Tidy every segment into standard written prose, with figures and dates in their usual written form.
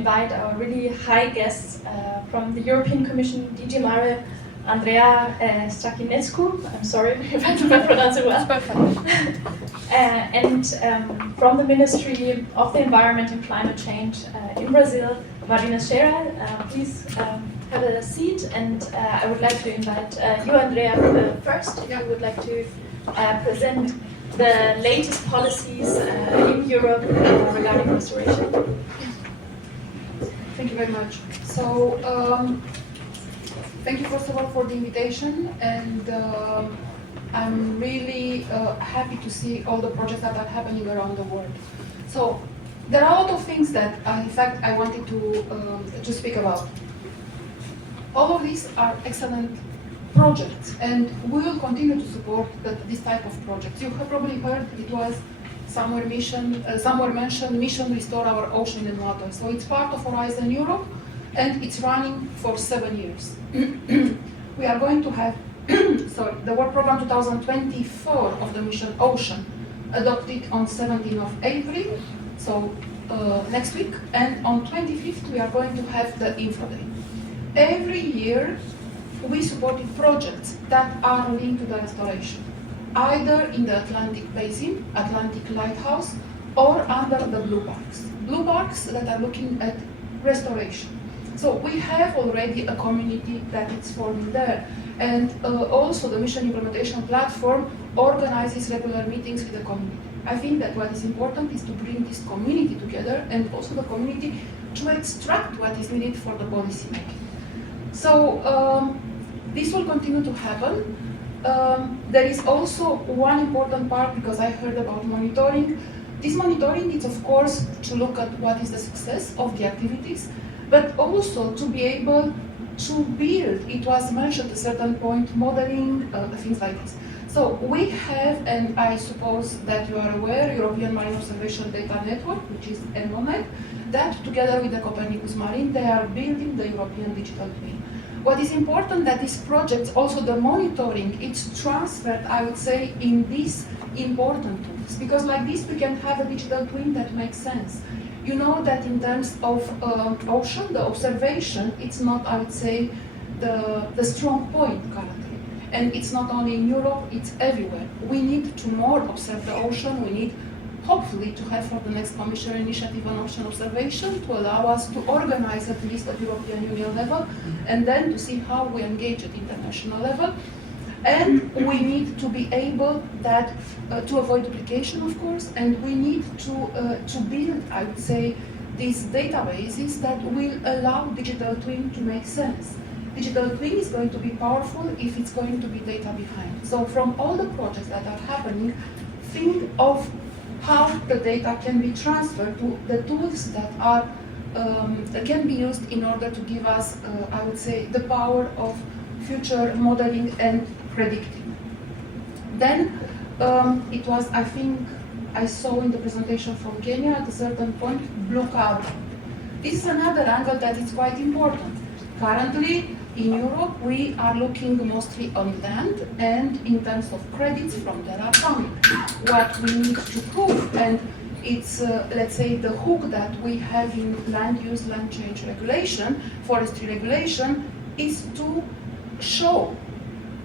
invite our really high guests from the European Commission, DG Mare, Andrea Strachinescu. I'm sorry if I don't pronounce it well. And from the Ministry of the Environment and Climate Change in Brazil, Marina Scherer. Please have a seat, and I would like to invite you, Andrea, first, if you would like to present the latest policies in Europe regarding restoration. Thank you very much. So, thank you first of all for the invitation, and I'm really happy to see all the projects that are happening around the world. So, there are a lot of things that, in fact, I wanted to speak about. All of these are excellent projects, and we will continue to support this type of projects. You have probably heard it was somewhere mentioned Mission Restore Our Ocean and Water. So it's part of Horizon Europe, and it's running for 7 years. We are going to have the work program 2024 of the Mission Ocean adopted on 17th of April, so next week, and on 25th we are going to have the Info Day. Every year we supported projects that are linked to the restoration, either in the Atlantic Basin, Atlantic Lighthouse, or under the blue parks. Blue parks that are looking at restoration. So we have already a community that is forming there. And also the Mission Implementation Platform organizes regular meetings with the community. I think that what is important is to bring this community together, and also the community to extract what is needed for the policy making. So this will continue to happen. There is also one important part, because I heard about monitoring. This monitoring is, of course, to look at what is the success of the activities, but also to be able to build, it was mentioned at a certain point, modeling, things like this. So we have, and I suppose that you are aware, European Marine Observation Data Network, which is ENONET, that together with the Copernicus Marine, they are building the European Digital Twin. What is important that these projects, also the monitoring, it's transferred, I would say, in these important tools. Because like this, we can have a digital twin that makes sense. You know that in terms of ocean, the observation, it's not, I would say, the strong point currently. And it's not only in Europe, it's everywhere. We need to more observe the ocean. We need, hopefully, to have for the next Commission initiative on ocean observation to allow us to organize at least at European Union level, and then to see how we engage at international level. And we need to be able that to avoid duplication, of course, and we need to build, I would say, these databases that will allow digital twin to make sense. Digital twin is going to be powerful if it's going to be data behind. So from all the projects that are happening, think of how the data can be transferred to the tools that are that can be used in order to give us, I would say, the power of future modeling and predicting. Then it was, I think, I saw in the presentation from Kenya at a certain point, blue carbon. This is another angle that is quite important. Currently, in Europe, we are looking mostly on land, and in terms of credits from there are coming. What we need to prove, and it's, let's say, the hook that we have in land use, land change regulation, forestry regulation, is to show,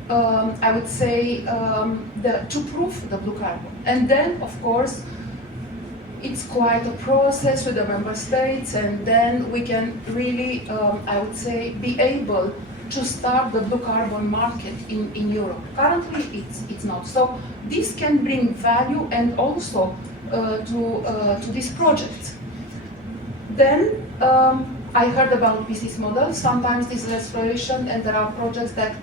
I would say, to prove the blue carbon. And then, of course, it's quite a process with the member states, and then we can really, I would say, be able to start the blue carbon market in Europe. Currently, it's not. So this can bring value and also to this project. Then I heard about business models. Sometimes this is restoration, and there are projects that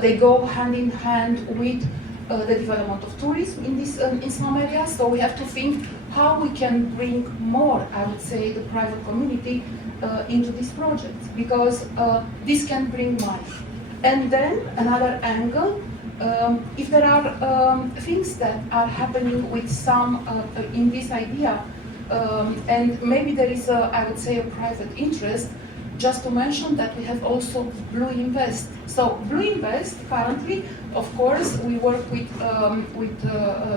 they go hand in hand with the development of tourism in some areas. So we have to think how we can bring more, I would say, the private community into these projects, because this can bring money. And then another angle, if there are things that are happening with some in this idea, and maybe there is I would say, a private interest, just to mention that we have also Blue Invest. So Blue Invest currently, of course, we work with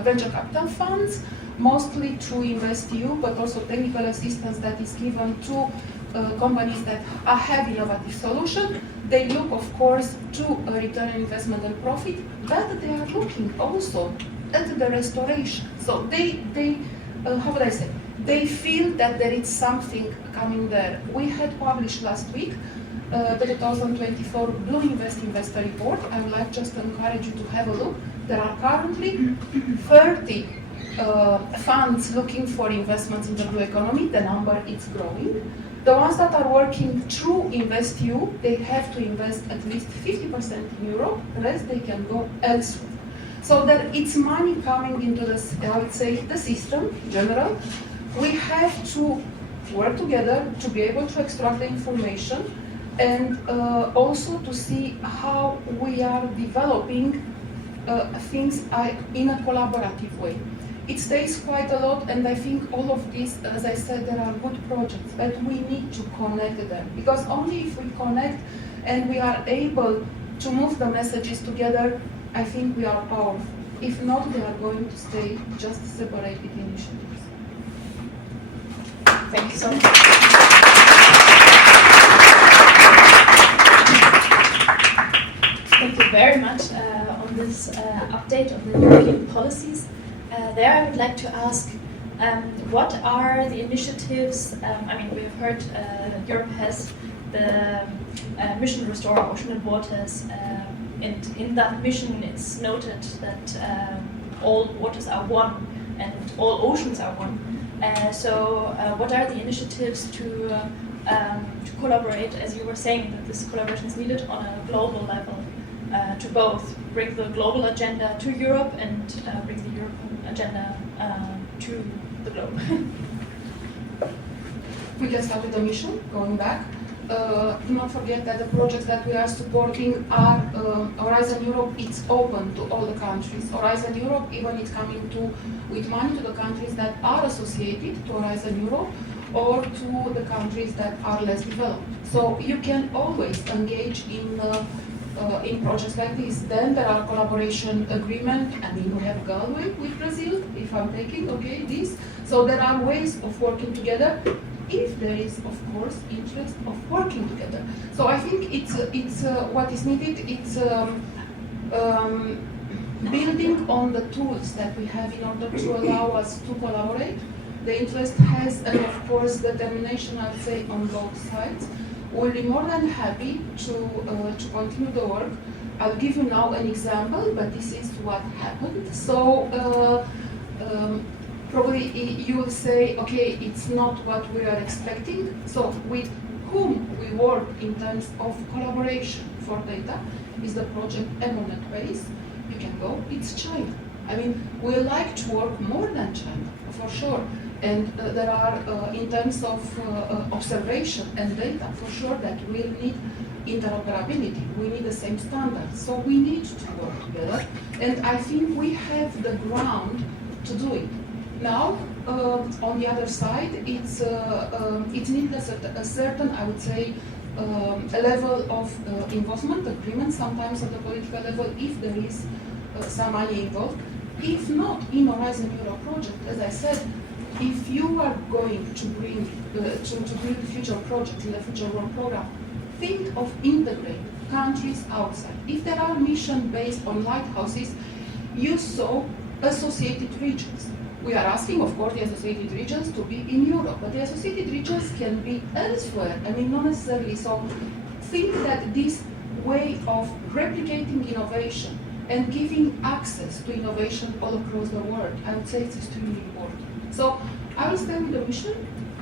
venture capital funds. mostly through InvestEU, but also technical assistance that is given to companies that have innovative solutions. They look, of course, to a return on investment and profit, but they are looking also at the restoration. So they how would I say? They feel that there is something coming there. We had published last week the 2024 Blue Investor Report. I would like just to encourage you to have a look. There are currently 30 funds looking for investments in the blue economy. The number is growing. The ones that are working through InvestEU, they have to invest at least 50% in Europe. The rest they can go elsewhere. So that it's money coming into this, I would say, the system in general. We have to work together to be able to extract the information and also to see how we are developing things in a collaborative way. It stays quite a lot, and I think all of this, as I said, there are good projects, but we need to connect them, because only if we connect and we are able to move the messages together, I think we are powerful. If not, they are going to stay just separated initiatives. Thank you so much. Thank you very much on this update on the European policies. There I would like to ask, what are the initiatives? I mean, we have heard Europe has the mission Restore Ocean and Waters, and in that mission it's noted that all waters are one and all oceans are one. So what are the initiatives to collaborate, as you were saying, that this collaboration is needed on a global level, to both bring the global agenda to Europe and bring the European agenda to the globe? We can start with the mission, going back. Do not forget that the projects that we are supporting are Horizon Europe. It's open to all the countries. Horizon Europe, even it's coming with money to the countries that are associated to Horizon Europe or to the countries that are less developed. So you can always engage in projects like this. Then there are collaboration agreements. I mean, we have Galway with Brazil, if I'm taking, this. So there are ways of working together, if there is, of course, interest of working together. So I think it's what is needed. It's building on the tools that we have in order to allow us to collaborate. The interest has, and of course, determination, I'd say, on both sides. We'll be more than happy to continue the work. I'll give you now an example, but this is what happened. So probably you will say, okay, it's not what we are expecting. So with whom we work in terms of collaboration for data is the project Emerald Base. You can go, it's China. I mean, we like to work more than China, for sure. And there are, in terms of observation and data, for sure that we'll need interoperability. We need the same standards. So we need to work together. And I think we have the ground to do it. Now, on the other side, it needs a certain, I would say, a level of involvement, agreement, sometimes at the political level, if there is some money involved. If not, in Horizon Europe project, as I said, if you are going to bring to build future projects in the Future World Program, think of integrating countries outside. If there are missions based on lighthouses, you saw associated regions. We are asking, of course, the associated regions to be in Europe, but the associated regions can be elsewhere. I mean, not necessarily. So think that this way of replicating innovation and giving access to innovation all across the world, I would say it's extremely important. So I will stay with the mission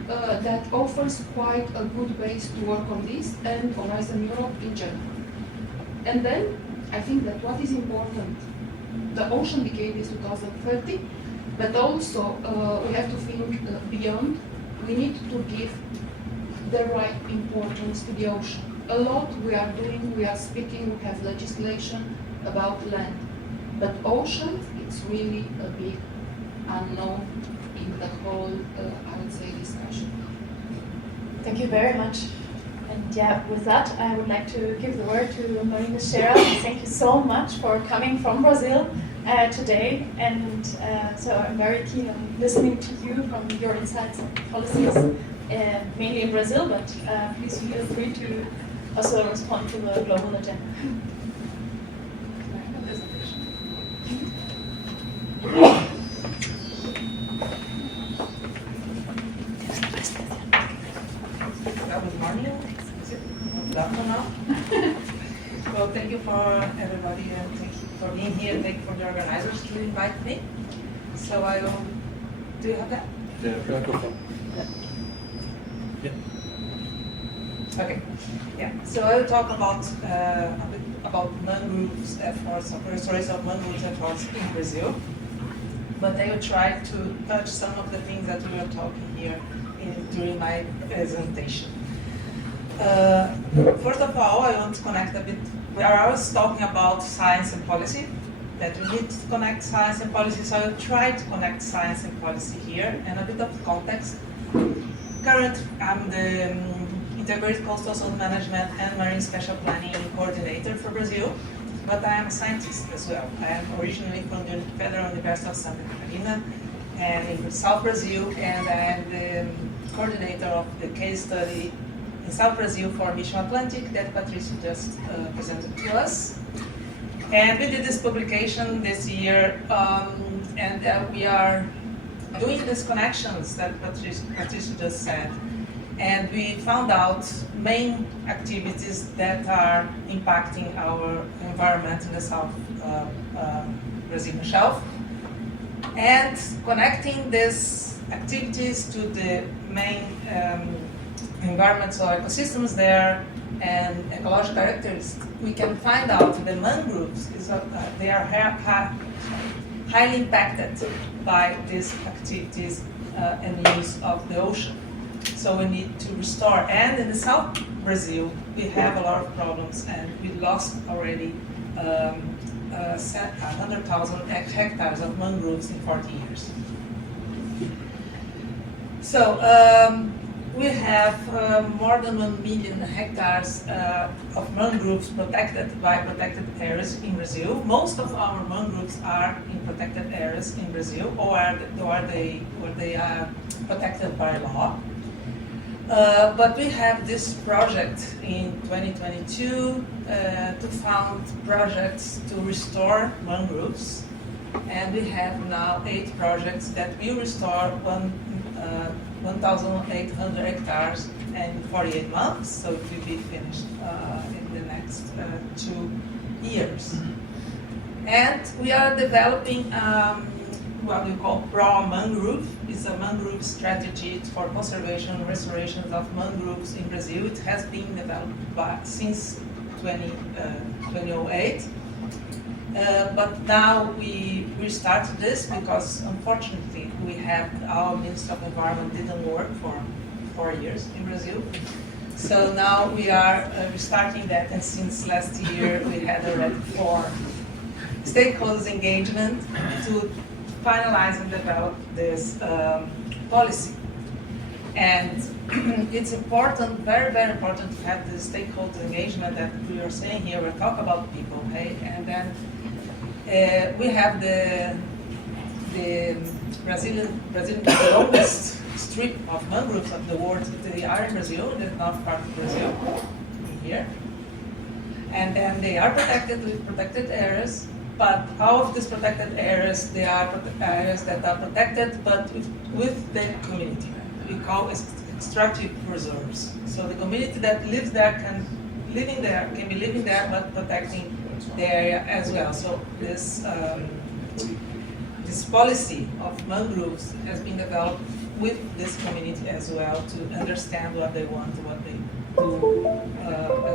that offers quite a good base to work on this and Horizon Europe in general. And then I think that what is important, the ocean decade is 2030, but also we have to think beyond. We need to give the right importance to the ocean. A lot we are doing, we are speaking, we have legislation about land, but ocean, it's really a big unknown in the whole, I would say, discussion. Thank you very much. And yeah, with that, I would like to give the word to Marina Scherer. Thank you so much for coming from Brazil today, and so I'm very keen on listening to you from your insights and policies, mainly in Brazil, but please feel free to also respond to the global agenda. Good morning. Is it good afternoon now? Well, thank you for everybody and thank you for being here. Thank you for the organizers to invite me. So I will. Do you have that? Yeah, microphone. Yeah. Okay. Yeah. So I will talk about a bit about mangroves efforts, of restoration of mangroves efforts in Brazil. But I will try to touch some of the things that we are talking here during my presentation. First of all, I want to connect a bit. We are always talking about science and policy, that we need to connect science and policy, so I will try to connect science and policy here, and a bit of context. Currently, I'm the Integrated Coastal Zone Management and Marine Special Planning Coordinator for Brazil, but I am a scientist as well. I am originally from the Federal University of Santa Catarina, and in South Brazil, and I am the coordinator of the case study in South Brazil for Mission Atlantic that Patricia just presented to us. And we did this publication this year, and we are doing these connections that Patricia just said. And we found out main activities that are impacting our environment in the South Brazilian shelf. And connecting these activities to the main environmental ecosystems there and ecological characteristics, we can find out the mangroves they are highly impacted by these activities and use of the ocean. So we need to restore. And in the South Brazil, we have a lot of problems, and we lost already 100,000 hectares of mangroves in 40 years. So we have more than 1 million hectares of mangroves protected by protected areas in Brazil. Most of our mangroves are in protected areas in Brazil, or they are protected by law. But we have this project in 2022 to fund projects to restore mangroves, and we have now 8 projects that will restore 1,800 hectares in 48 months, so it will be finished in the next 2 years. And we are developing what we call Pro-Mangrove. It's a mangrove strategy for conservation and restoration of mangroves in Brazil. It has been developed since 2008. But now we restarted this because unfortunately our Minister of Environment didn't work for 4 years in Brazil. So now we are restarting that, and since last year we had already 4 stakeholders engagement to finalize and develop this policy. And it's important, very, very important to have the stakeholder engagement that we are saying here. We talk about people, okay? And then we have the Brazilian the longest strip of mangroves of the world. They are in Brazil, the north part of Brazil, here. And then they are protected with protected areas. But all of these protected areas, they are areas that are protected, but with the community. We call extractive reserves. So the community that lives there can be living there, but protecting the area as well. So this policy of mangroves has been developed with this community as well to understand what they want, what they do,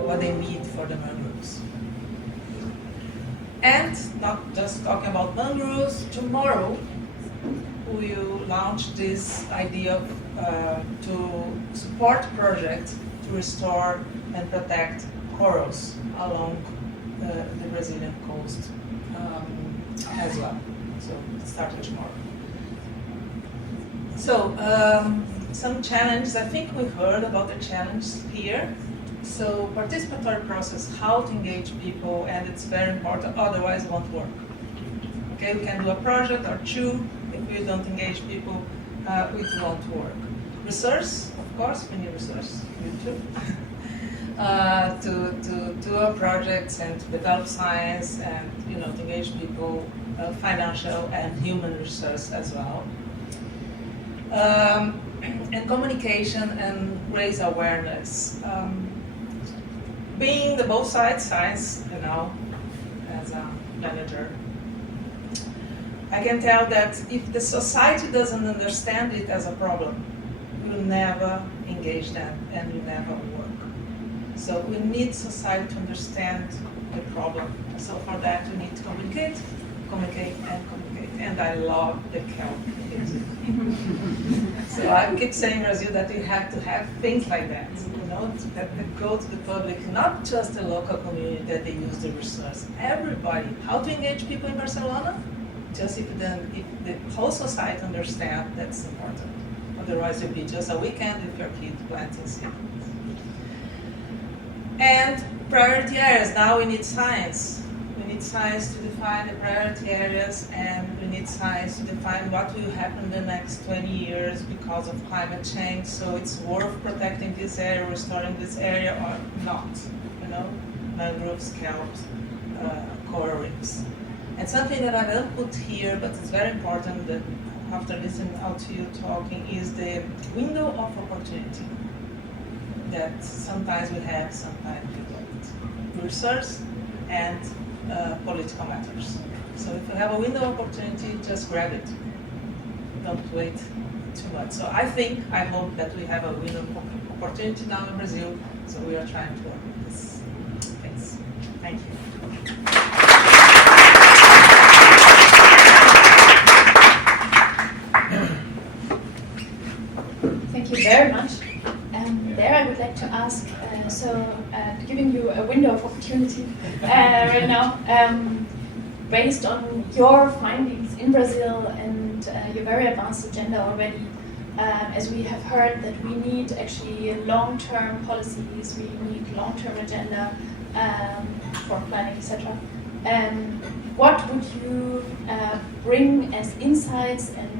what they need for the mangroves. And not just talking about mangroves, tomorrow we will launch this idea to support projects to restore and protect corals along the Brazilian coast as well. So it started tomorrow. So some challenges, I think we've heard about the challenge here. So participatory process, how to engage people, and it's very important, otherwise it won't work. Okay, we can do a project or two. If we don't engage people, it won't work. Resource, of course, we need resource, you too. To do our projects and to develop science and to engage people, financial and human resource as well. And communication and raise awareness. Being the both sides, science, as a manager, I can tell that if the society doesn't understand it as a problem, we'll never engage them and will never work. So we need society to understand the problem. So for that we need to communicate, communicate, and communicate. And I love the kelp music. So I keep saying in Brazil that we have to have things like that, that go to the public, not just the local community that they use the resource. Everybody. How to engage people in Barcelona? Just if the whole society understands that's important. Otherwise, it'll be just a weekend with your kids planting seeds. And priority areas. Now we need science. We need science to define the priority areas, and we need science to define what will happen in the next 20 years because of climate change. So it's worth protecting this area, restoring this area, or not. Mangroves, kelps, coral reefs. And something that I don't put here, but it's very important that after listening out to you talking, is the window of opportunity that sometimes we have, sometimes we don't. Research and political matters. So if you have a window of opportunity, just grab it. Don't wait too much. So I hope that we have a window of opportunity now in Brazil, so we are trying to work with this. Thanks. Thank you. Thank you very much. There I would like to ask, giving you a window of opportunity right now, based on your findings in Brazil and your very advanced agenda already, as we have heard that we need actually long-term policies, we need long-term agenda for planning, etc. What would you bring as insights and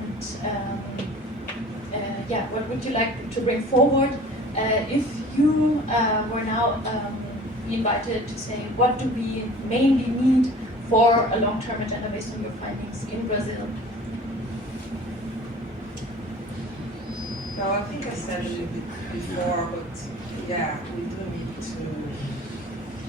what would you like to bring forward if you were now invited to say what do we mainly need for a long-term agenda based on your findings in Brazil? Well, I think I said it a little bit before, but yeah, we do need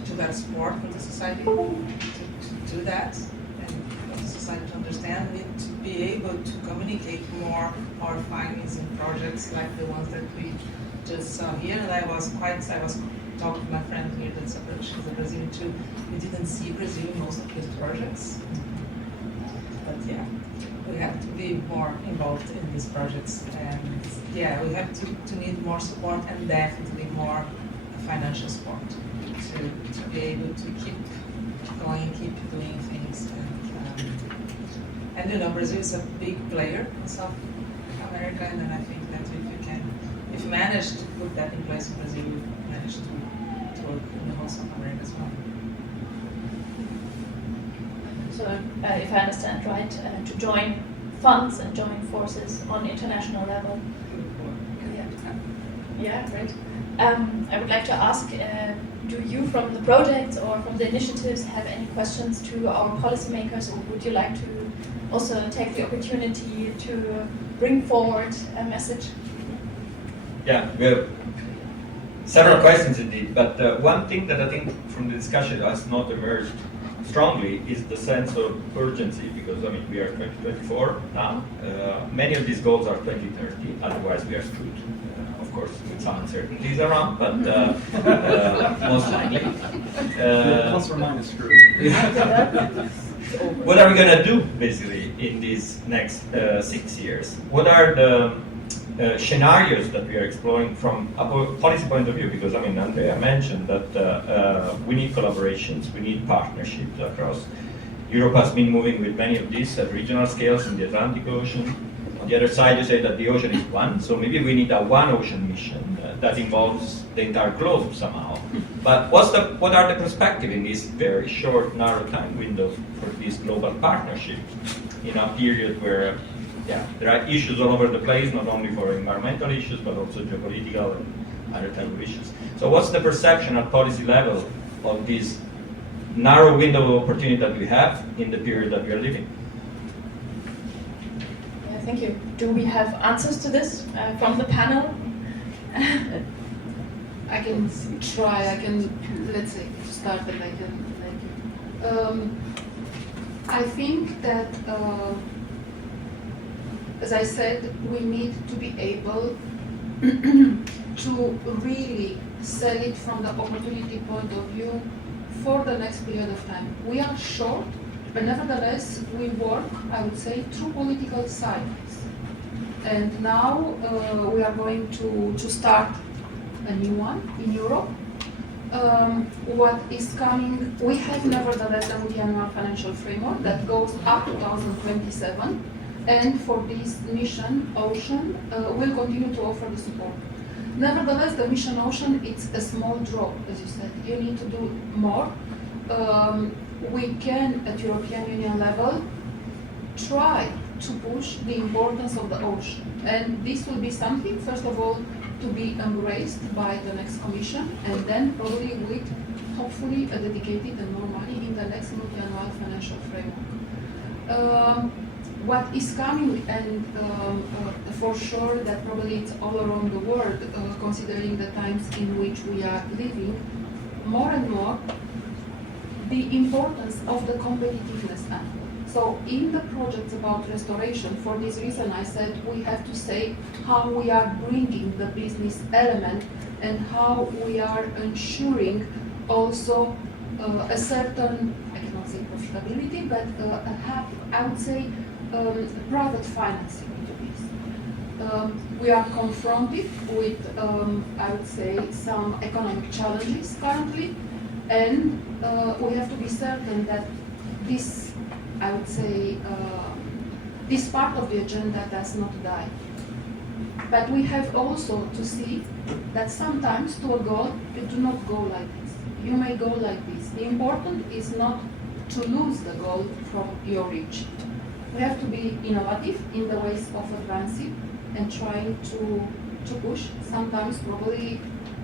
to have support from the society to do that, and for the society to understand. We need to be able to communicate more our findings in projects like the ones that we just saw here. And I was talking to my friend here that's she's a Brazilian too. We didn't see Brazil in most of his projects, but yeah, we have to be more involved in these projects, and yeah, we have to need more support and definitely more financial support to be able to keep going, keep doing things. And Brazil is a big player in South America, and then I think that if you manage to put that in place in Brazil, you manage to work in the whole South America as well. So, if I understand right, to join funds and join forces on international level. Yeah, great. I would like to ask, do you from the projects or from the initiatives have any questions to our policymakers, or would you like to also take the opportunity to bring forward a message? Yeah, we have several questions indeed, but one thing that I think from the discussion has not emerged strongly is the sense of urgency, because we are 2024 now. Many of these goals are 2030, otherwise we are screwed. Of course, with some uncertainties around, but most likely. Plus or minus screwed. What are we going to do, basically, in these next 6 years? What are the scenarios that we are exploring from a policy point of view? Because, Andrea mentioned that we need collaborations, we need partnerships across. Europe has been moving with many of these at regional scales in the Atlantic Ocean. On the other side, you say that the ocean is one, so maybe we need a one ocean mission that involves the entire globe somehow. But what are the perspectives in this very short, narrow time window for this global partnership in a period where there are issues all over the place, not only for environmental issues, but also geopolitical and other type of issues. So what's the perception at policy level of this narrow window of opportunity that we have in the period that we are living? Yeah, thank you. Do we have answers to this from the panel? I can try. I can, let's say, start and I can. I think that, as I said, we need to be able to really sell it from the opportunity point of view for the next period of time. We are short, but nevertheless we work, I would say, through political cycles. And now we are going to start a new one in Europe. What is coming, we have nevertheless a multi-annual financial framework that goes up to 2027. And for this mission, Ocean, will continue to offer the support. Nevertheless, the mission Ocean, it's a small drop, as you said. You need to do more. We can, at European Union level, try to push the importance of the ocean. And this will be something, first of all, to be embraced by the next Commission, and then probably with, hopefully, a dedicated and more money in the next multi-annual financial framework. What is coming, and for sure that probably it's all around the world, considering the times in which we are living, more and more, the importance of the competitiveness angle. So in the projects about restoration, for this reason I said we have to say how we are bringing the business element and how we are ensuring also a certain, I cannot say profitability, but I would say private financing into this. We are confronted with, I would say, some economic challenges currently, and we have to be certain that this, I would say, this part of the agenda does not die. But we have also to see that sometimes to a goal, you do not go like this. You may go like this. The important is not to lose the goal from your reach. We have to be innovative in the ways of advancing and trying to push, sometimes probably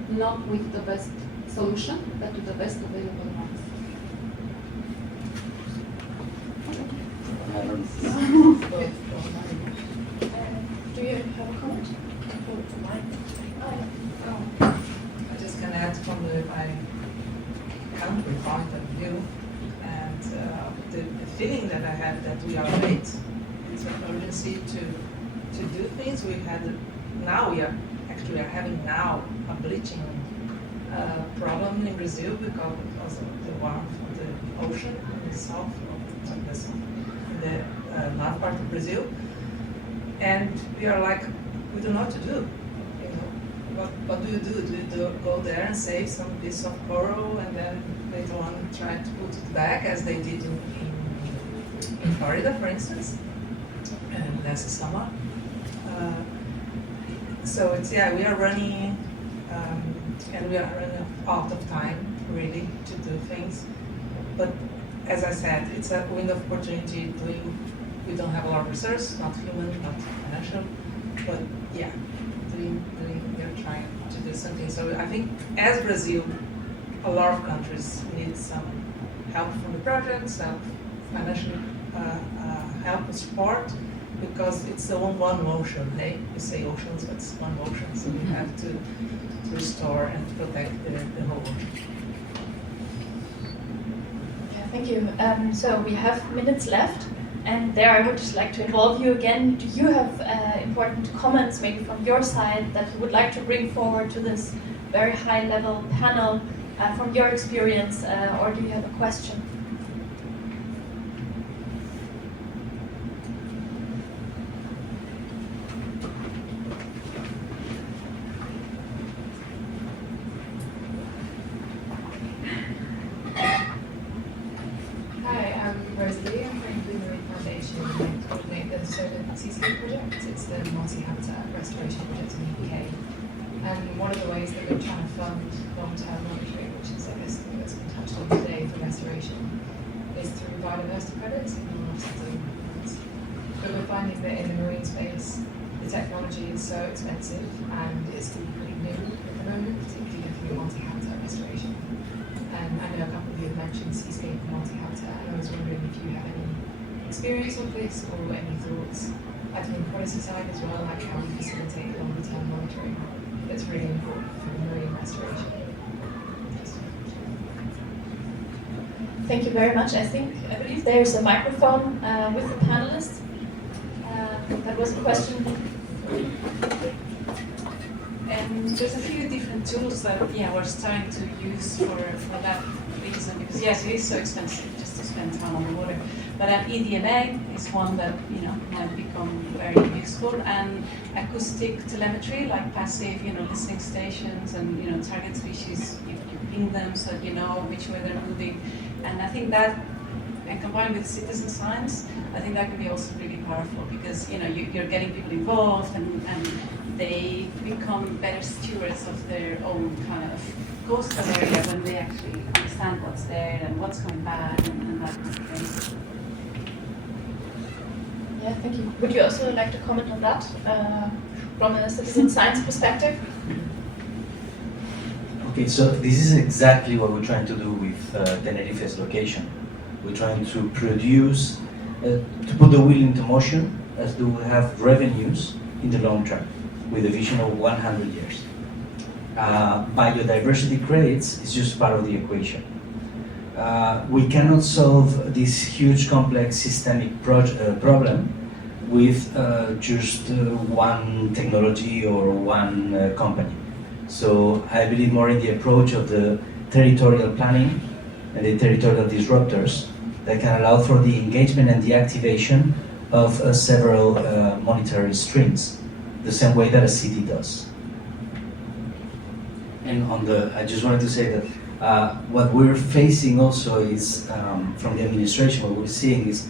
not with the best solution, but with the best available ones. Do you have a comment? I just can add from my country point of view, and the feeling that I have that we are late. It's an urgency to do things. Now we are having now a bleaching problem in Brazil because of the warmth of the ocean in the south in the north part of Brazil, and we are like, we don't know what to do. You know, what do you do? Do you go there and save some piece of coral and then later on try to put it back as they did in Florida, for instance, and last summer? So it's, yeah, we are running, and we are running out of time really to do things. But as I said, it's a window of opportunity. We don't have a lot of resources, not human, not financial, but yeah, we are trying to do something. So I think as Brazil, a lot of countries need some help from the projects, financial help and support, because it's the one motion. Hey, we say oceans, but it's one motion, so we have to restore and to protect the whole ocean. Yeah, thank you. So we have minutes left, and there I would just like to involve you again. Do you have important comments, maybe from your side, that you would like to bring forward to this very high-level panel from your experience, or do you have a question? CCA project. It's the multi-habitat restoration project in the UK. And one of the ways that we're trying to fund long-term monitoring, which is, I guess, something that's been touched on today for restoration, is through biodiversity credits and non-offsetting credits. But we're finding that in the marine space, the technology is so expensive and it's still pretty new at the moment, particularly looking at multi-habitat restoration. And I know a couple of you have mentioned seascape and multi-habitat, and I was wondering if you have any experience of this or any thoughts, I think policy side as well, like how we facilitate longer-term monitoring that's really important for marine restoration. Thank you very much. I believe there's a microphone with the panelists. That was a question. And there's a few different tools that we're starting to use for that reason, because yes, it is so expensive just to spend time on the water. But EDMA is one that might become very useful, and acoustic telemetry, like passive listening stations and target species, you ping them so that you know which way they're moving. And I think that, and combined with citizen science, I think that can be also really powerful, because you're getting people involved and they become better stewards of their own kind of coastal area when they actually understand what's there and what's coming back and that kind of thing. Yeah, thank you. Would you also like to comment on that from a citizen science perspective? Okay, so this is exactly what we're trying to do with Tenerife's location. We're trying to produce, to put the wheel into motion, as to have revenues in the long term, with a vision of 100 years. Biodiversity credits is just part of the equation. We cannot solve this huge, complex, systemic problem with just one technology or one company. So I believe more in the approach of the territorial planning and the territorial disruptors that can allow for the engagement and the activation of several monetary streams, the same way that a city does. And I just wanted to say that what we're facing also is, from the administration, what we're seeing is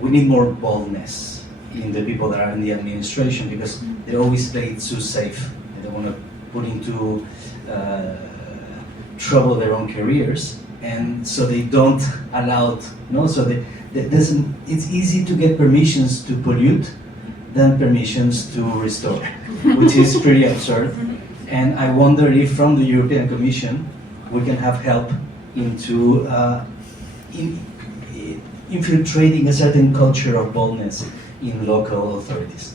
we need more boldness in the people that are in the administration, because they always play it too safe. They don't want to put into trouble their own careers, and so they don't allow, it's easy to get permissions to pollute than permissions to restore, which is pretty absurd. And I wonder if from the European Commission we can have help into infiltrating a certain culture of boldness in local authorities.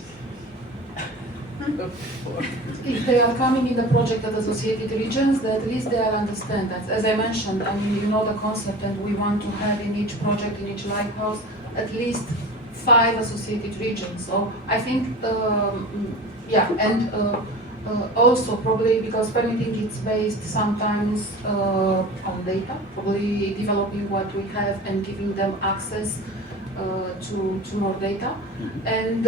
If they are coming in the project at associated regions, then at least they'll understand that. As I mentioned, you know the concept, and we want to have in each project, in each lighthouse, at least 5 associated regions. So I think, also probably because permitting is based sometimes on data, probably developing what we have and giving them access to more data, and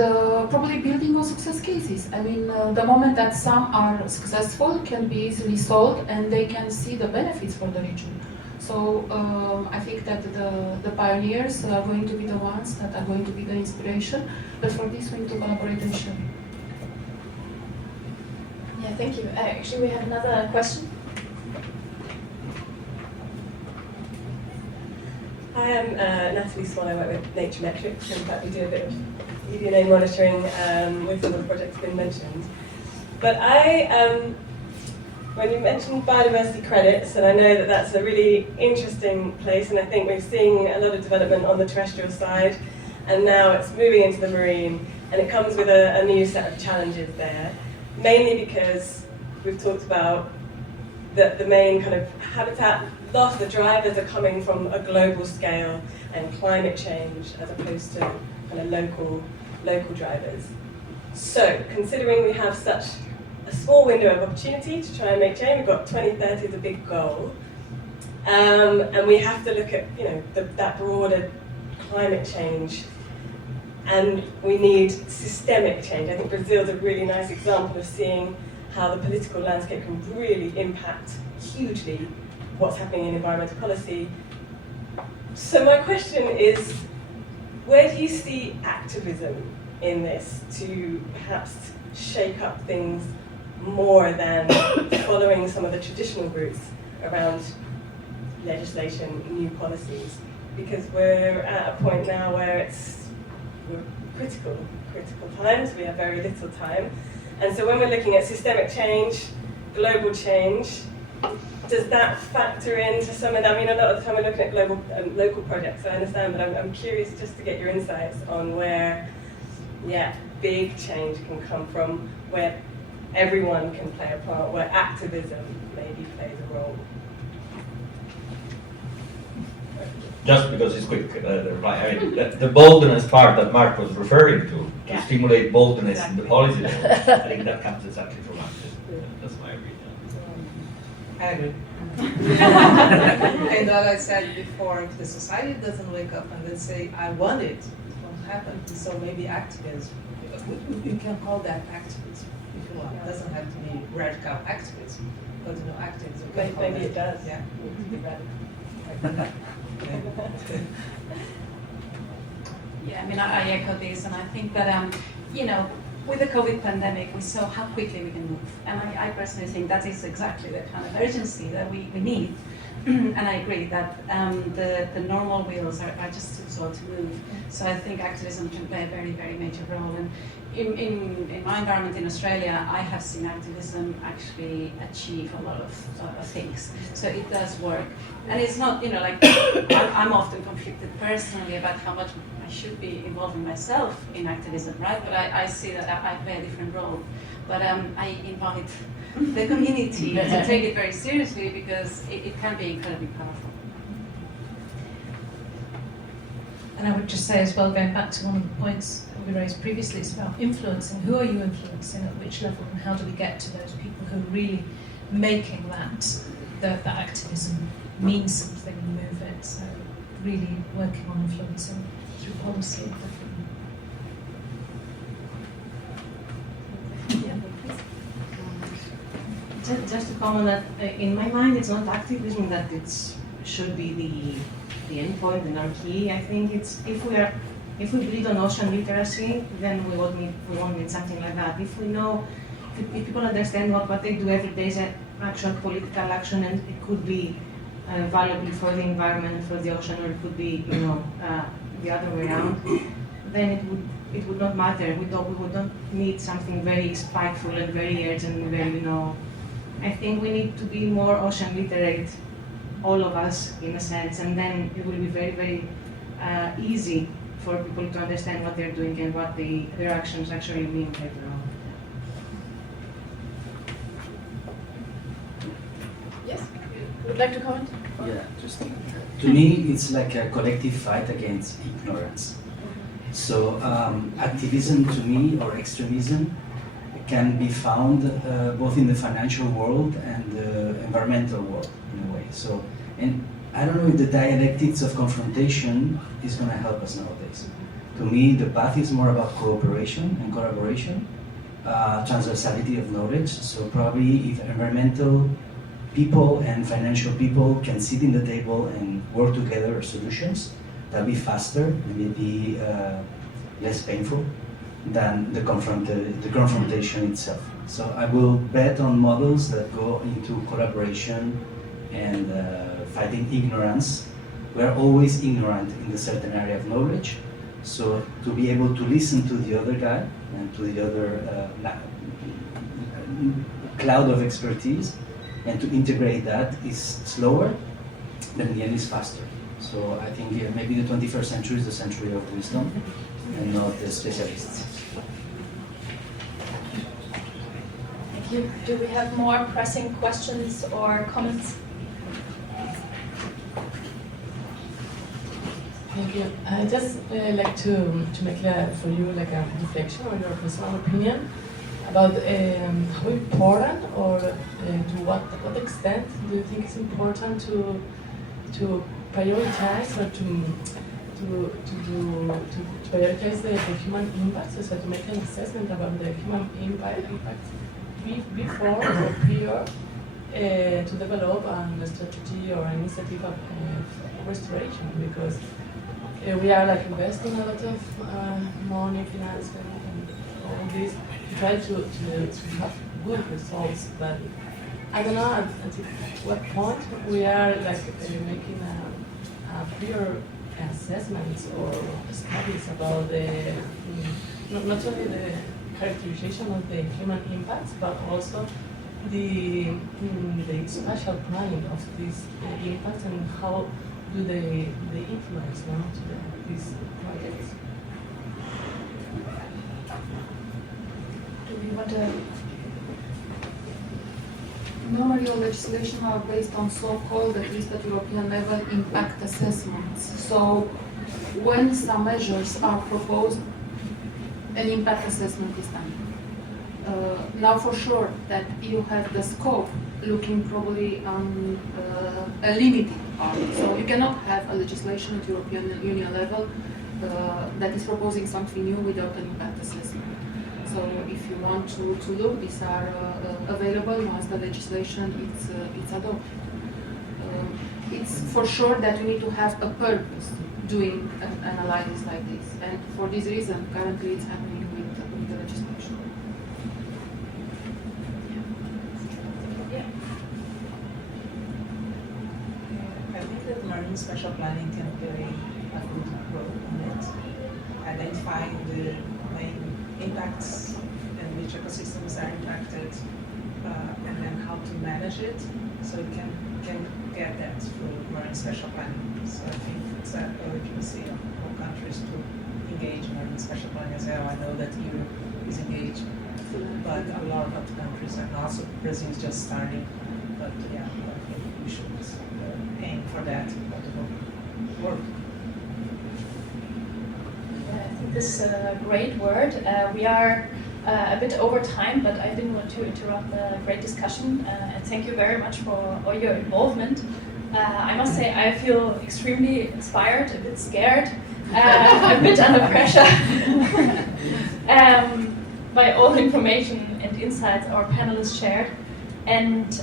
probably building on success cases. I mean, the moment that some are successful can be easily sold and they can see the benefits for the region. So I think that the pioneers are going to be the ones that are going to be the inspiration, but for this we need to collaborate and share. Yeah, thank you. Actually, we have another question. Hi, I'm Natalie Swan. I work with Nature Metrics. In fact, we do a bit of EDMA monitoring with some of the projects been mentioned. But when you mentioned biodiversity credits, and I know that that's a really interesting place, and I think we're seeing a lot of development on the terrestrial side, and now it's moving into the marine, and it comes with a new set of challenges there, mainly because we've talked about the main kind of habitat loss, the drivers are coming from a global scale and climate change as opposed to kind of local drivers. So, considering we have such a small window of opportunity to try and make change, we've got 2030 as a big goal, and we have to look at that broader climate change, and we need systemic change. I think Brazil's a really nice example of seeing how the political landscape can really impact hugely what's happening in environmental policy. So my question is, where do you see activism in this to perhaps shake up things more than following some of the traditional routes around legislation, new policies, because we're at a point now where we're critical times, we have very little time. And so when we're looking at systemic change, global change, does that factor into some of that? I mean, a lot of the time we're looking at global, local projects, I understand, but I'm curious just to get your insights on where, big change can come from, where everyone can play a part, where activism maybe plays a role. Just because it's quick, I mean, the boldness part that Mark was referring to stimulate boldness in the policy level, I think that comes exactly from activism. That's my opinion. I agree. And what I said before, if the society doesn't wake up and then say, I want it, it won't happen. So maybe activism, you can call that activism if you want. It doesn't have to be radical activism, but activism. Maybe it does. Yeah. Yeah, I mean, I echo this, and I think that, with the COVID pandemic, we saw how quickly we can move. And I personally think that is exactly the kind of urgency that we need. And I agree that the normal wheels are just too slow to move. So I think activism can play a very, very major role. And in my environment in Australia, I have seen activism actually achieve a lot of things. So it does work. And it's not, I'm often conflicted personally about how much I should be involving myself in activism, right? But I see that I play a different role. But I invite the community to take it very seriously because it can be incredibly powerful. And I would just say as well, going back to one of the points we raised previously, it's about influencing. Who are you influencing at which level, and how do we get to those people who are really making that activism mean something and move it? So really working on influencing through policy. Just to comment that in my mind, it's not activism that should be the end point and our key. I think it's if we build on ocean literacy, then we won't need something like that. If we know, if people understand what they do every day is actual political action, and it could be valuable for the environment, for the ocean, or it could be the other way around, then it would not matter. We would not need something very spiteful and very urgent and very I think we need to be more ocean literate, all of us in a sense, and then it will be very, very easy for people to understand what they're doing and what their actions actually mean later on. Yes, would like to comment? Yeah, just to me, it's like a collective fight against ignorance. So activism to me, or extremism, can be found both in the financial world and the environmental world in a way. So, and I don't know if the dialectics of confrontation is going to help us nowadays. To me, the path is more about cooperation and collaboration, transversality of knowledge. So probably if environmental people and financial people can sit in the table and work together on solutions, that'll be faster and maybe less painful than the confrontation itself. So I will bet on models that go into collaboration and fighting ignorance. We are always ignorant in a certain area of knowledge. So to be able to listen to the other guy and to the other cloud of expertise and to integrate that is slower, then in the end is faster. So I think maybe the 21st century is the century of wisdom and not the specialists. Thank you. Do we have more pressing questions or comments? Thank you. I just like to make for you like a reflection or your personal opinion about how important or to what extent do you think it's important to prioritize or to prioritize the human impact, so to make an assessment about the human impact before or prior to develop a strategy or an initiative of restoration, because we are like investing a lot of money, finance, and all this to try to have good results, but I don't know at what point we are like making a clear assessments or studies about the not only the characterization of the human impacts, but also the spatial planning of these impacts and how do they influence now to these projects. Do we want to? Normally, all legislation are based on so-called, at least at European level, impact assessments. So, when some measures are proposed, an impact assessment is done. Now, for sure, that you have the scope looking probably on a limited part. So, you cannot have a legislation at European Union level that is proposing something new without an impact assessment. So if you want to look, these are available once the legislation it's adopted. It's for sure that you need to have a purpose doing an analysis like this, and for this reason, currently it's happening with the legislation. I think that marine spatial planning can play a good role in it, identifying the main impacts and which ecosystems are impacted, and then how to manage it. So you can get that through marine spatial planning. So I think it's a urgency of all countries to engage in marine spatial planning as well. I know that Europe is engaged, but a lot of countries are not. So Brazil is just starting, but yeah, I think we should aim for that work. I think this is a great word. We are a bit over time, but I didn't want to interrupt the great discussion. And thank you very much for all your involvement. I must say I feel extremely inspired, a bit scared, a bit under pressure by all the information and insights our panelists shared. And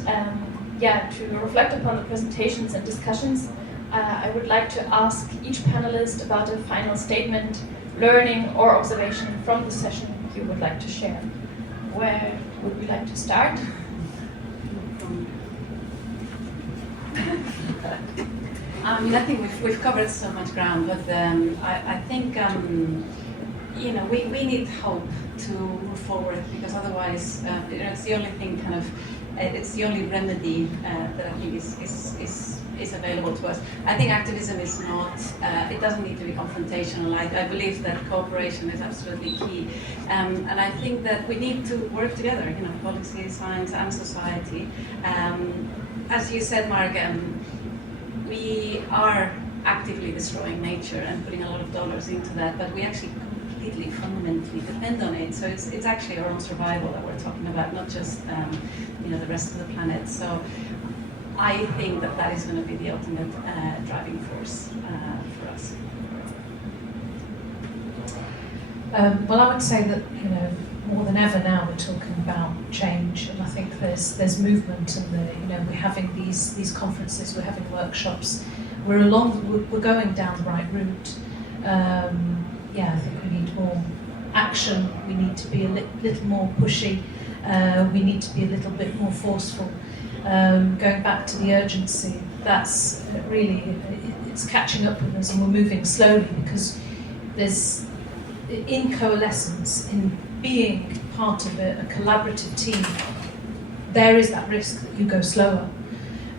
yeah, to reflect upon the presentations and discussions, I would like to ask each panelist about a final statement, learning or observation from the session you would like to share. Where would we like to start? I think we've covered so much ground, but I think we need hope to move forward, because otherwise it's the only thing it's the only remedy that I think is available to us. I think activism is not, it doesn't need to be confrontational. I believe that cooperation is absolutely key. And I think that we need to work together, policy, science and society. As you said, Mark, we are actively destroying nature and putting a lot of dollars into that, but we actually completely, fundamentally depend on it. So it's actually our own survival that we're talking about, not just the rest of the planet. So I think that is going to be the ultimate driving force for us. Well, I would say that more than ever now we're talking about change, and I think there's movement, and we're having these conferences, we're having workshops, we're going down the right route. I think we need more action. We need to be a little more pushy. We need to be a little bit more forceful. Going back to the urgency, that's really, it's catching up with us, and we're moving slowly, because there's, in coalescence, in being part of a collaborative team, there is that risk that you go slower.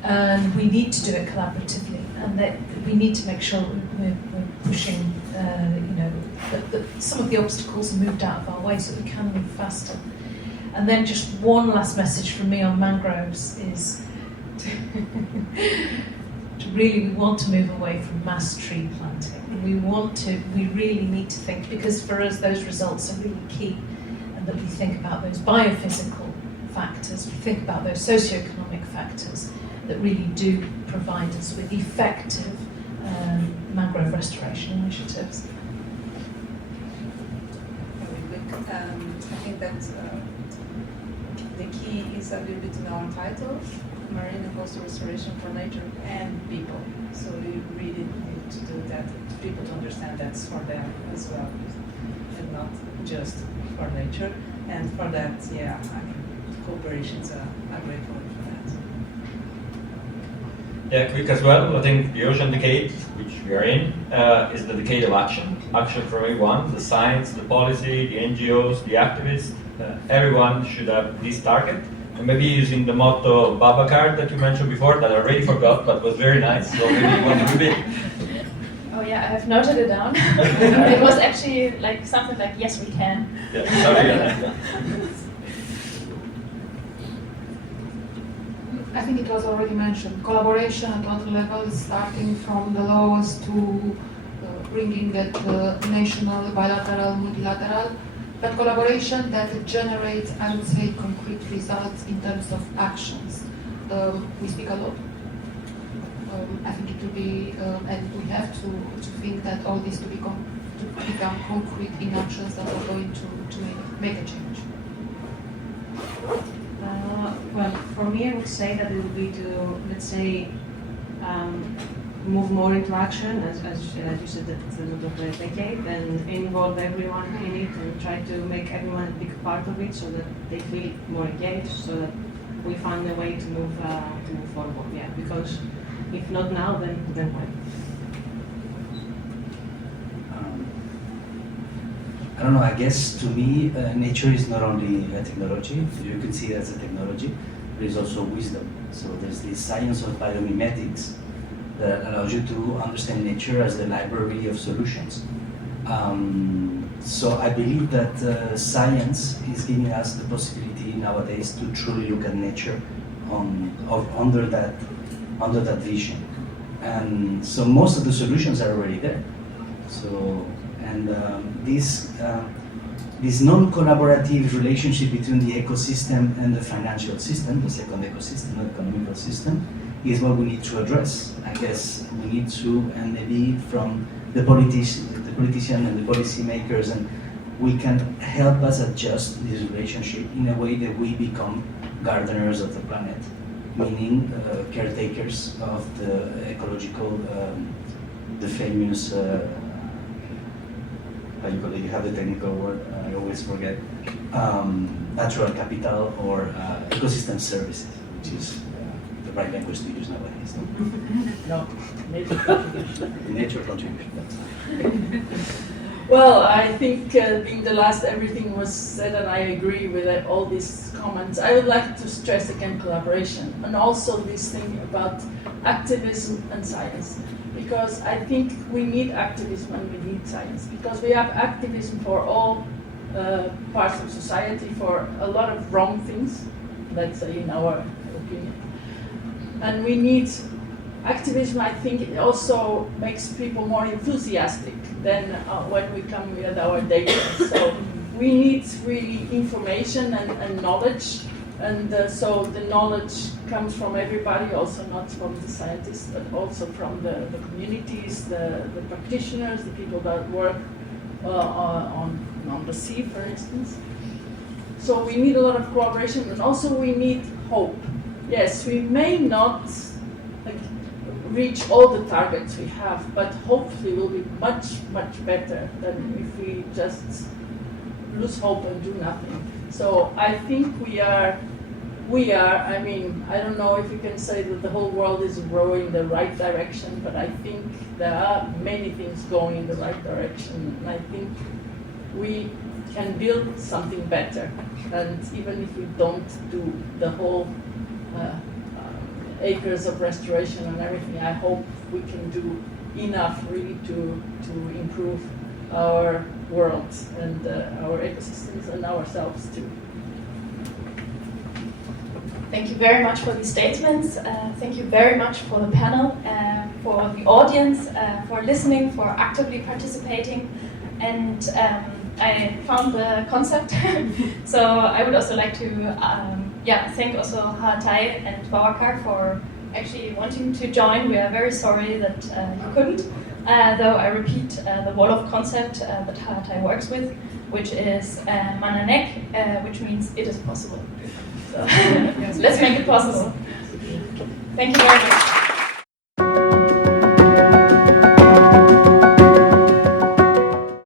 And we need to do it collaboratively, and that we need to make sure we're pushing, that some of the obstacles are moved out of our way so we can move faster. And then just one last message from me on mangroves is to really, we want to move away from mass tree planting. We really need to think, because for us those results are really key, and that we think about those biophysical factors, we think about those socioeconomic factors that really do provide us with effective mangrove restoration initiatives. I think that the key is a little bit in our title, Marine and Coastal Restoration for Nature and People. So we really need to do that, for people to understand that's for them as well, and not just for nature. And for that, cooperation's a great point for that. Yeah, quick as well. I think the ocean decade, which we are in, is the decade of action. Action from everyone, the science, the policy, the NGOs, the activists. Everyone should have this target. And maybe using the motto of Babacar that you mentioned before, that I already forgot, but was very nice. So maybe you want to repeat it. Oh yeah, I have noted it down. It was actually like something like, yes, we can. Yeah, sorry. I think it was already mentioned, collaboration at all levels, starting from the laws to bringing it national, bilateral, multilateral, but collaboration that generates, I would say, concrete results in terms of actions. We speak a lot. I think it will be, and we have to think that all this to become concrete in actions that are going to make a change. Well, for me, I would say that it would be to, let's say, move more into action, as you said, that it's the end of the decade, and involve everyone in it and try to make everyone a big part of it so that they feel more engaged, so that we find a way to move forward. Yeah, because if not now, then when? I don't know, I guess to me, nature is not only a technology, you can see it as a technology, but it's also wisdom. So there's this science of biomimetics that allows you to understand nature as the library of solutions. So I believe that science is giving us the possibility nowadays to truly look at nature under that vision. And so most of the solutions are already there. So, and this non-collaborative relationship between the ecosystem and the financial system, the second ecosystem, the economical system, is what we need to address. I guess we need to, and maybe from the politician and the policymakers, and we can help us adjust this relationship in a way that we become gardeners of the planet, meaning caretakers of the ecological, the famous, you have the technical word, I always forget, natural capital or ecosystem services, which is the right language to use nowadays. No, nature contribution. Nature contribution, that's right. Well, I think being the last, everything was said, and I agree with all these comments. I would like to stress again collaboration, and also this thing about activism and science, because I think we need activism and we need science, because we have activism for all parts of society for a lot of wrong things, let's say, in our opinion. And we need activism. I think it also makes people more enthusiastic than when we come with our data. So we need really information and knowledge, and so the knowledge comes from everybody, also not from the scientists, but also from the communities, the practitioners, the people that work on the sea, for instance. So we need a lot of cooperation, and also we need hope. Yes, we may not reach all the targets we have, but hopefully we'll be much, much better than if we just lose hope and do nothing. So I think we are, I mean, I don't know if you can say that the whole world is rowing in the right direction, but I think there are many things going in the right direction, and I think we can build something better. And even if we don't do the whole acres of restoration and everything, I hope we can do enough really to improve our world and our ecosystems and ourselves too. Thank you very much for these statements. Thank you very much for the panel, for the audience, for listening, for actively participating. And I found the concept. So I would also like to thank also Hatai and Babacar for actually wanting to join. We are very sorry that you couldn't. Though I repeat the wall of concept that Hatai works with, which is Mananek, which means it is possible. So let's make it possible. Thank you very much.